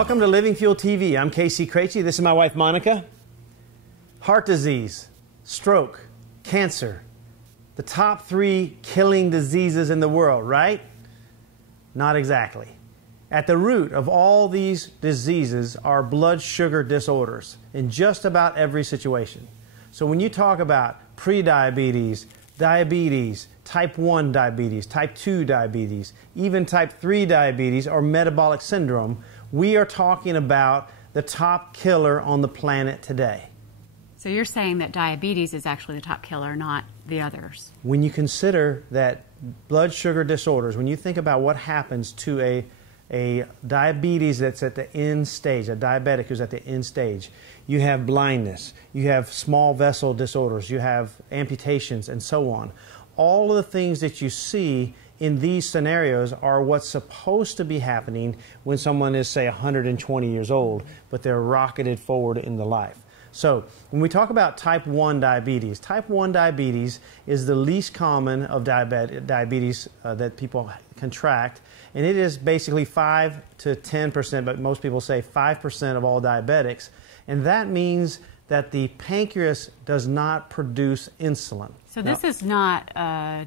Welcome to Living Fuel TV. I'm Casey Krejci. This is my wife, Monica. Heart disease, stroke, cancer. The top 3 killing diseases in the world, right? Not exactly. At the root of all these diseases are blood sugar disorders in just about every situation. So when you talk about prediabetes, diabetes, type 1 diabetes, type 2 diabetes, even type 3 diabetes or metabolic syndrome, we are talking about the top killer on the planet today. So you're saying that diabetes is actually the top killer, not the others. When you consider that blood sugar disorders, when you think about what happens to a diabetes that's at the end stage, a diabetic who's at the end stage, you have blindness, you have small vessel disorders, you have amputations, and so on. All of the things that you see in these scenarios are what's supposed to be happening when someone is, say, 120 years old, but they're rocketed forward in the life. So when we talk about type 1 diabetes is the least common of diabetes that people contract, and it is basically 5 to 10%, but most people say 5% of all diabetics, and that means that the pancreas does not produce insulin. So this is not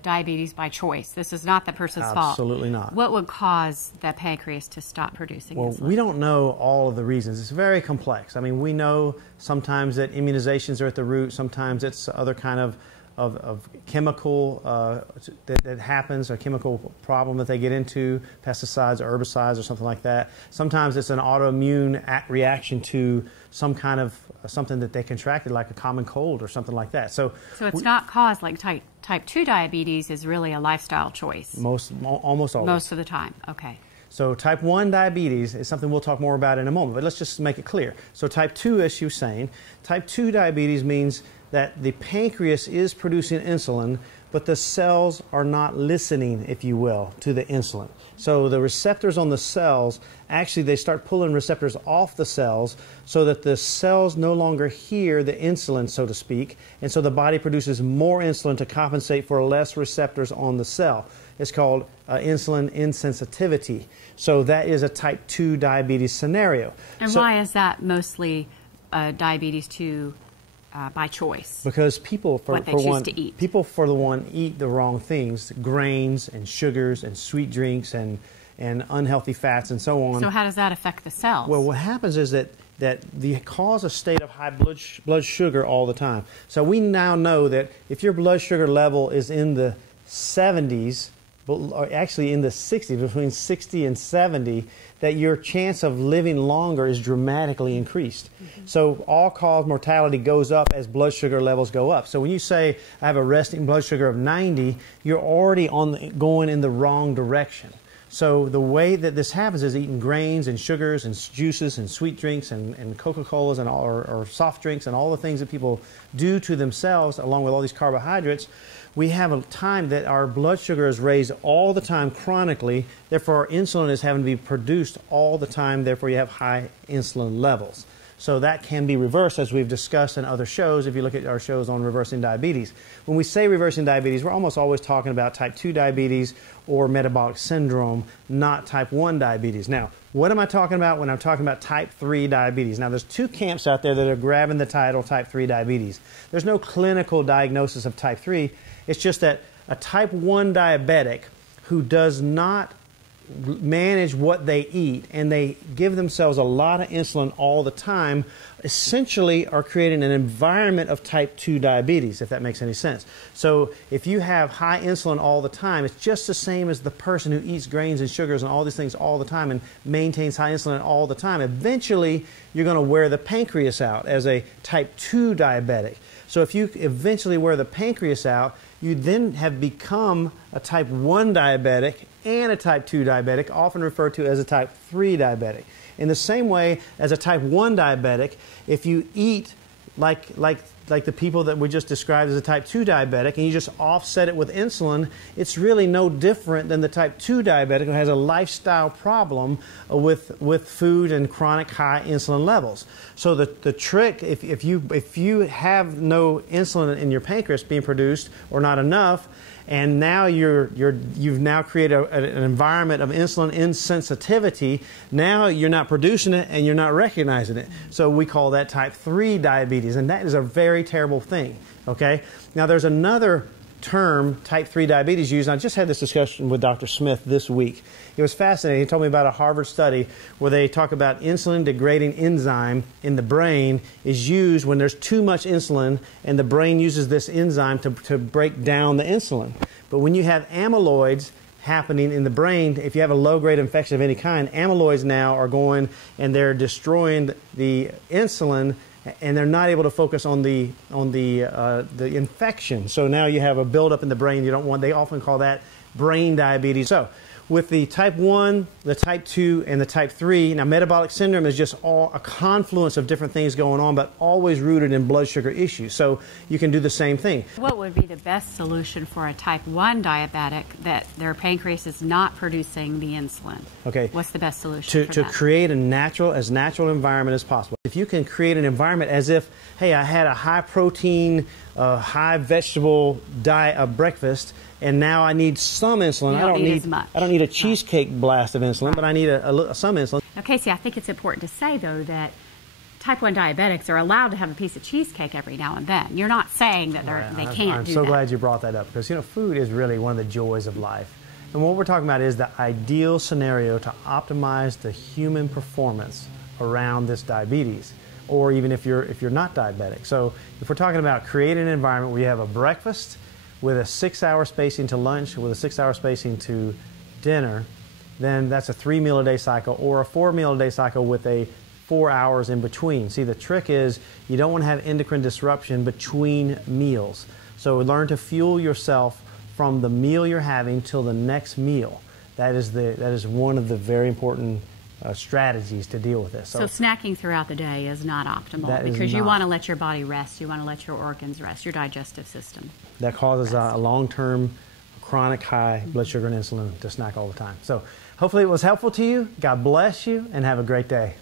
diabetes by choice. This is not the person's fault. Absolutely not. What would cause the pancreas to stop producing insulin? Well, we don't know all of the reasons. It's very complex. I mean, we know sometimes that immunizations are at the root. Sometimes it's other kind of chemical that happens, a chemical problem that they get into, pesticides or herbicides or something like that. Sometimes it's an autoimmune reaction to some kind of something that they contracted, like a common cold or something like that. So it's not caused like type 2 diabetes is really a lifestyle choice. Almost always. Most of the time, okay. So type 1 diabetes is something we'll talk more about in a moment, but let's just make it clear. So type 2, as you were saying, type 2 diabetes means that the pancreas is producing insulin, but the cells are not listening, if you will, to the insulin. So the receptors on the cells, actually they start pulling receptors off the cells so that the cells no longer hear the insulin, so to speak, and so the body produces more insulin to compensate for less receptors on the cell. It's called insulin insensitivity. So that is a type 2 diabetes scenario. And why is that mostly diabetes 2 by choice? Because people, for one, eat the wrong things, grains and sugars and sweet drinks and unhealthy fats and so on. So how does that affect the cells? Well, what happens is that they cause a state of high blood sugar all the time. So we now know that if your blood sugar level is in the 70s, or actually in the 60s, between 60 and 70, that your chance of living longer is dramatically increased. So all-cause mortality goes up as blood sugar levels go up. So when you say, I have a resting blood sugar of 90, you're already going in the wrong direction. So the way that this happens is eating grains and sugars and juices and sweet drinks and Coca-Colas and or soft drinks and all the things that people do to themselves along with all these carbohydrates. We have a time that our blood sugar is raised all the time chronically, therefore our insulin is having to be produced all the time, therefore you have high insulin levels. So that can be reversed, as we've discussed in other shows, if you look at our shows on reversing diabetes. When we say reversing diabetes, we're almost always talking about type 2 diabetes or metabolic syndrome, not type 1 diabetes. Now, what am I talking about when I'm talking about type 3 diabetes? Now, there's 2 camps out there that are grabbing the title type 3 diabetes. There's no clinical diagnosis of type 3. It's just that a type 1 diabetic who does not manage what they eat and they give themselves a lot of insulin all the time essentially are creating an environment of type 2 diabetes, if that makes any sense. So if you have high insulin all the time, it's just the same as the person who eats grains and sugars and all these things all the time and maintains high insulin all the time. Eventually, you're going to wear the pancreas out as a type 2 diabetic. So if you eventually wear the pancreas out, you then have become a type 1 diabetic and a type 2 diabetic, often referred to as a type 3 diabetic. In the same way as a type 1 diabetic, if you eat like the people that we just described as a type 2 diabetic and you just offset it with insulin, it's really no different than the type 2 diabetic who has a lifestyle problem with food and chronic high insulin levels. So the trick, if you have no insulin in your pancreas being produced or not enough, and now you've now created an environment of insulin insensitivity. Now you're not producing it and you're not recognizing it. So we call that type 3 diabetes, and that is a very terrible thing. Okay. Now there's another term, type 3 diabetes, used. I just had this discussion with Dr. Smith this week. It was fascinating. He told me about a Harvard study where they talk about insulin degrading enzyme in the brain is used when there's too much insulin, and the brain uses this enzyme to break down the insulin. But when you have amyloids happening in the brain, if you have a low-grade infection of any kind, amyloids now are going and they're destroying the insulin, and they're not able to focus on the infection. So now you have a buildup in the brain. You don't want. They often call that brain diabetes. So with the type 1, the type 2, and the type 3, now metabolic syndrome is just all a confluence of different things going on, but always rooted in blood sugar issues. So you can do the same thing. What would be the best solution for a type 1 diabetic that their pancreas is not producing the insulin? Okay. What's the best solution for to that? create a natural environment as possible. If you can create an environment as if, hey, I had a high protein, high vegetable diet breakfast, and now I need some insulin. I don't need a cheesecake blast of insulin, but I need some insulin. Now, Casey, I think it's important to say, though, that type 1 diabetics are allowed to have a piece of cheesecake every now and then. You're not saying that they can't do that. I'm so glad you brought that up, because, you know, food is really one of the joys of life. And what we're talking about is the ideal scenario to optimize the human performance around this diabetes, or even if you're not diabetic. So if we're talking about creating an environment where you have a breakfast with a 6-hour spacing to lunch, with a 6-hour spacing to dinner, then that's a 3-meal-a-day cycle, or a 4-meal-a-day cycle with a 4 hours in between. See, the trick is you don't want to have endocrine disruption between meals. So learn to fuel yourself from the meal you're having till the next meal. That is one of the very important strategies to deal with this. So snacking throughout the day is not optimal, because you want to let your body rest. You want to let your organs rest, your digestive system. That causes a long-term chronic high blood sugar and insulin to snack all the time. So hopefully it was helpful to you. God bless you, and have a great day.